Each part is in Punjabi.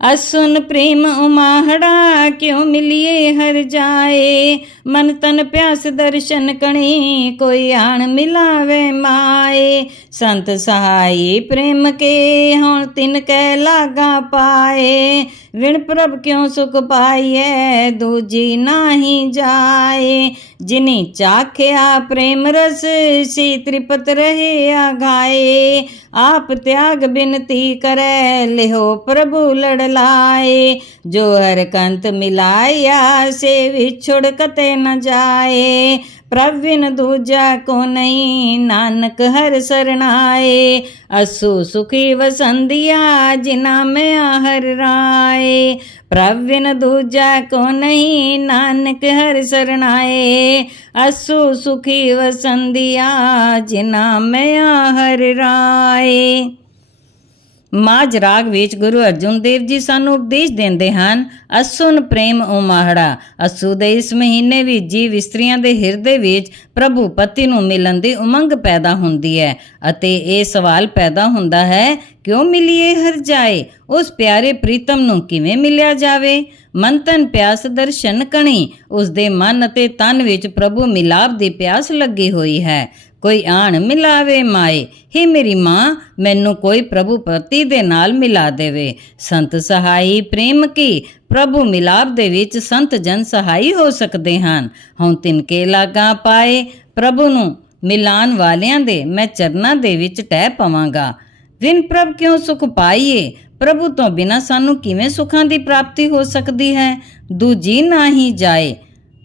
ਅਸੁਨ ਪ੍ਰੇਮ ਉਮਾਹੜਾ ਕਿਉ ਮਿਲਿਏ ਹਰ ਜਾਏ? ਮਨ ਤਨ ਪਿਆਸ ਦਰਸ਼ਨ ਕਣੀ, ਕੋਈ ਆਣ ਮਿਲਾਵੇ ਮਾਏ। ਸੰਤ ਸਹਾਈ ਪ੍ਰੇਮ ਕੇ ਹੁਣ ਤਿਨ ਕੈ ਲਾਗਾ ਪਾਏ। ਵਿਣ ਪ੍ਰਭ ਕਿਉ ਸੁਖ ਪਾਈਐ, ਦੂਜੀ ਨਾਹੀ ਜਾਏ। ਜਿਨੀ ਚਾਖਿਆ ਪ੍ਰੇਮ ਰਸ, ਸੀ ਤ੍ਰਿਪਤ ਰਹੇ ਆਗਾਏ। ਆਪ ਤਿਆਗ ਬਿਨਤੀ ਕਰੈ, ਲਿਹੋ ਪ੍ਰਭੂ ਲੜ ਲਾਏ, ਜੋ ਹਰ ਕੰਤ ਮਿਲਾਇਆ ਸੇ ਵਿਛੁੜ ਕਤੇ ਨ ਜਾਏ। ਪ੍ਰਭ ਬਿਨ ਦੂਜਾ ਕੋ ਨਹੀਂ, ਨਾਨਕ ਹਰ ਸਰਣਾਏ। ਅਸੂ ਸੁਖੀ ਵਸੰਦਿਆ ਜਿਨਾ ਮੈਂ ਹਰ ਰਾਏ। ਪ੍ਰਭ ਬਿਨ ਦੂਜਾ ਕੋ ਨਹੀਂ, ਨਾਨਕ ਹਰ ਸਰਣਾਏ। ਅਸੂ ਸੁਖੀ ਵਸੰਦਿਆ ਜਿਨਾ ਮੈਂ ਰਾਗ ਵਿੱਚ ਗੁਰੂ ਅਰਜੁਨ ਦੇਵ ਜੀ ਸਾਨੂੰ ਉਪਦੇਸ਼ ਦਿੰਦੇ ਹਨ, ਅਸੁਨ ਪ੍ਰੇਮ ਉਮਾਹੜਾ, ਅਸੂ ਦੇ ਇਸ ਮਹੀਨੇ ਵਿੱਚ ਜੀਵ ਇਸਤਰੀਆਂ ਦੇ ਹਿਰਦੇ ਵਿੱਚ ਪ੍ਰਭੂ ਪਤੀ ਨੂੰ ਮਿਲਣ ਦੀ ਉਮੰਗ ਪੈਦਾ ਹੁੰਦੀ ਹੈ ਅਤੇ ਇਹ ਸਵਾਲ ਪੈਦਾ ਹੁੰਦਾ ਹੈ, ਕਿਉਂ ਮਿਲੀਏ ਹਰ ਜਾਏ? ਉਸ ਪਿਆਰੇ ਪ੍ਰੀਤਮ ਨੂੰ ਕਿਵੇਂ ਮਿਲਿਆ ਜਾਵੇ? ਮਨ ਪਿਆਸ ਦਰਸ਼ਨ ਕਣੀ, ਉਸ ਦੇ ਮਨ ਅਤੇ ਤਨ ਵਿੱਚ ਪ੍ਰਭੂ ਮਿਲਾਪ ਦੀ ਪਿਆਸ ਲੱਗੀ ਹੋਈ ਹੈ। ਕੋਈ ਆਣ ਮਿਲਾਵੇ ਮਾਏ, ਹੇ ਮੇਰੀ ਮਾਂ, ਮੈਨੂੰ ਕੋਈ ਪ੍ਰਭੂ ਪਤੀ ਦੇ ਨਾਲ ਮਿਲਾ ਦੇਵੇ। ਸੰਤ ਸਹਾਈ ਪ੍ਰੇਮ ਕੀ, ਪ੍ਰਭੂ ਮਿਲਾਪ ਦੇ ਵਿੱਚ ਸੰਤ ਜਨ ਸਹਾਈ ਹੋ ਸਕਦੇ ਹਨ। ਹੁਣ ਤਿਨਕੇ ਲਾਗਾ ਪਾਏ, ਪ੍ਰਭੂ ਨੂੰ ਮਿਲਾਨ ਵਾਲਿਆਂ ਦੇ, ਮੈਂ ਚਰਨਾਂ ਦੇ ਵਿੱਚ ਟਹਿ ਪਵਾਂਗਾ। ਵਿਨ ਪ੍ਰਭ ਕਿਉਂ ਸੁਖ ਪਾਈਏ? ਪ੍ਰਭੂ ਤੋਂ ਬਿਨਾ ਸਾਨੂੰ ਕਿਵੇਂ ਸੁਖਾਂ ਦੀ ਪ੍ਰਾਪਤੀ ਹੋ ਸਕਦੀ ਹੈ? ਦੂਜੀ ਨਹੀਂ ਜਾਏ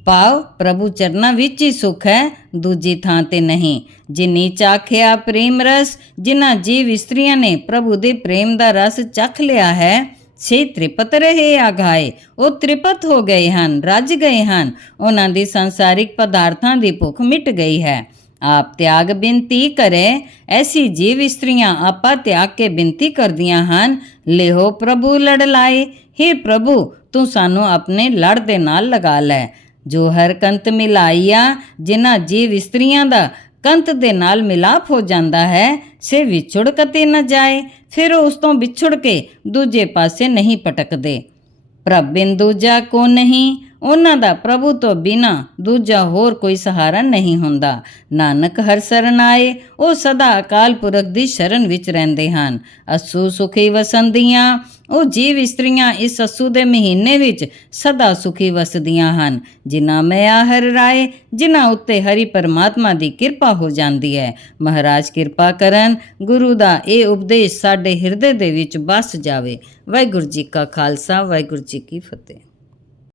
ਭਾਵ ਪ੍ਰਭੂ ਚਰਨਾਂ ਵਿੱਚ ਹੀ ਸੁਖ ਹੈ, ਦੂਜੀ ਥਾਂ ਤੇ ਨਹੀਂ। ਜਿਨੀ ਚਾਖਿਆ ਪ੍ਰੇਮ ਰਸ, ਜਿਨ੍ਹਾਂ ਜੀਵ ਇਸਤਰੀਆਂ ਨੇ ਪ੍ਰਭੂ ਦੇ ਪ੍ਰੇਮ ਦਾ ਰਸ ਚਖ ਲਿਆ ਹੈ ਸੇ ਤ੍ਰਿਪਤ ਰਹੇ ਆਗਾਏ। ਉਹ ਤ੍ਰਿਪਤ ਹੋ ਗਏ ਹਨ, ਰੱਜ ਗਏ ਹਨ। ਉਹਨਾਂ ਦੀ ਸੰਸਾਰਿਕ ਪਦਾਰਥਾਂ ਦੀ ਭੁੱਖ ਮਿਟ ਗਈ ਹੈ। ਆਪ ਤਿਆਗ ਬੇਨਤੀ ਕਰੇ, ਐਸੀ ਜੀਵ ਇਸਤਰੀਆਂ ਆਪਾ ਤਿਆਗ ਕੇ ਬੇਨਤੀ ਕਰਦੀਆਂ ਹਨ, ਲਿਹੋ ਪ੍ਰਭੂ ਲੜ ਲਾਏ। हे ਪ੍ਰਭੂ, ਤੂੰ ਸਾਨੂੰ ਆਪਣੇ ਲੜ ਦੇ ਨਾਲ ਲਗਾ ਲੈ। ਜੋ ਹਰ ਕੰਤ ਮਿਲਾਈਆ, ਜਿਨ੍ਹਾਂ ਜੀਵ ਇਸਤਰੀਆਂ ਦਾ ਕੰਤ ਦੇ ਨਾਲ ਮਿਲਾਪ ਹੋ ਜਾਂਦਾ ਹੈ, ਸੇ ਵਿਛੁੜ ਕਤੇ ਨਾ ਜਾਏ, ਫਿਰ ਉਹ ਉਸ ਤੋਂ ਵਿਛੁੜ ਕੇ ਦੂਜੇ ਪਾਸੇ ਨਹੀਂ ਪਟਕਦੇ। ਪ੍ਰਭ ਬਿਨ ਦੂਜਾ ਕੋ ਨਹੀਂ ਉਹਨਾਂ ਦਾ ਪ੍ਰਭੂ ਤੋਂ ਬਿਨਾ ਦੂਜਾ ਹੋਰ ਕੋਈ ਸਹਾਰਾ ਨਹੀਂ ਹੁੰਦਾ। ਨਾਨਕ ਹਰ ਸਰਨ ਆਏ, ਉਹ ਸਦਾ ਅਕਾਲ ਪੁਰਖ ਦੀ ਸ਼ਰਨ ਵਿੱਚ ਰਹਿੰਦੇ ਹਨ। ਅਸੂ ਸੁਖੀ ਵਸੰਦੀਆਂ, ਉਹ ਜੀਵ ਇਸਤਰੀਆਂ ਇਸ ਅਸੂ ਦੇ ਮਹੀਨੇ ਵਿੱਚ ਸਦਾ ਸੁਖੀ ਵਸਦੀਆਂ ਹਨ। ਜਿਨ੍ਹਾਂ ਮੈਂ ਹਰ ਰਾਏ, ਜਿਨ੍ਹਾਂ ਉੱਤੇ ਹਰੀ ਪਰਮਾਤਮਾ ਦੀ ਕਿਰਪਾ ਹੋ ਜਾਂਦੀ ਹੈ। ਮਹਾਰਾਜ ਕਿਰਪਾ ਕਰਨ, ਗੁਰੂ ਦਾ ਇਹ ਉਪਦੇਸ਼ ਸਾਡੇ ਹਿਰਦੇ ਦੇ ਵਿੱਚ ਬਸ ਜਾਵੇ। ਵਾਹਿਗੁਰੂ ਜੀ ਕਾ ਖਾਲਸਾ, ਵਾਹਿਗੁਰੂ ਜੀ ਕੀ ਫਤਿਹ।